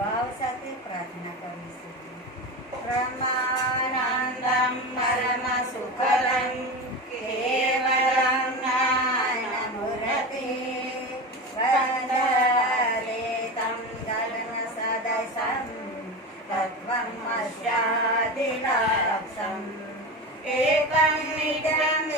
ભાવ સાથે પ્રાર્થના કરીશું. બ્રહ્માનંદમ પરમ સુખદમ કેવલમ જ્ઞાનમૂર્તિ વંદે तं ગગન સદસં તત્વં અસ્યાદિલક્ષમ એકં નિત્યં.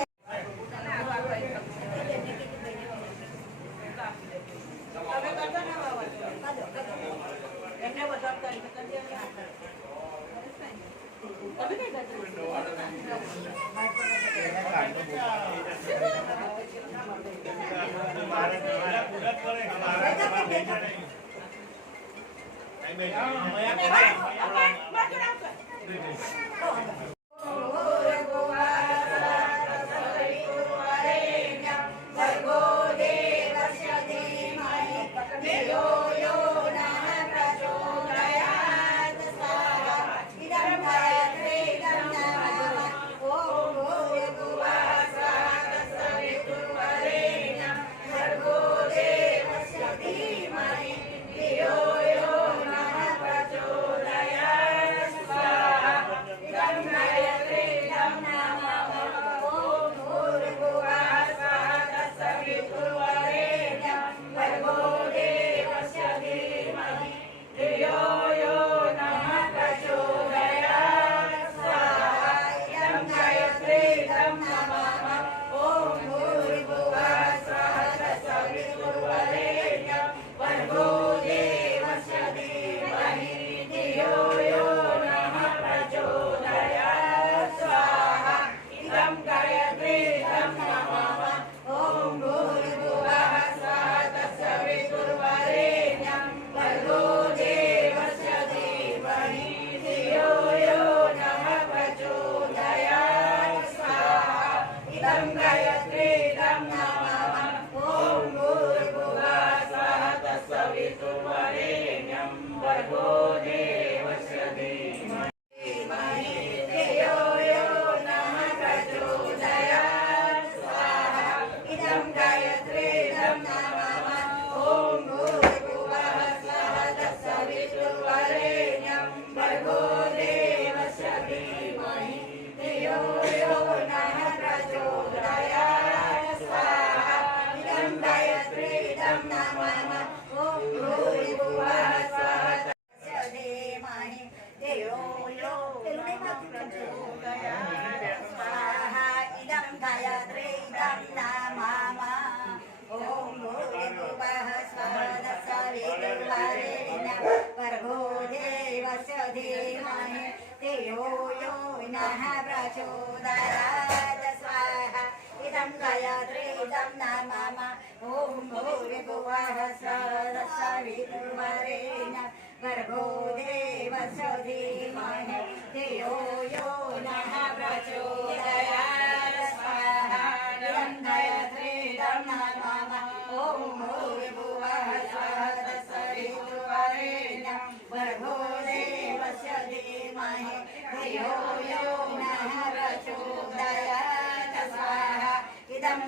प्रचोदयात् स्वाहा इदं गायत्रीदं नमः ॐ भूर्भुवः स्वः सवितुर्वरेण्यं भर्गो देवस्य धीमहि धियो यो नः प्रचोदयात् स्वाहा इदं गायत्रीदं नमः ॐ भूर्भुवः स्वः सवितुर्वरेण्यं भर्गो देवस्य धीमहि धियो यो नः प्रचोदयात् स्वाहा इदं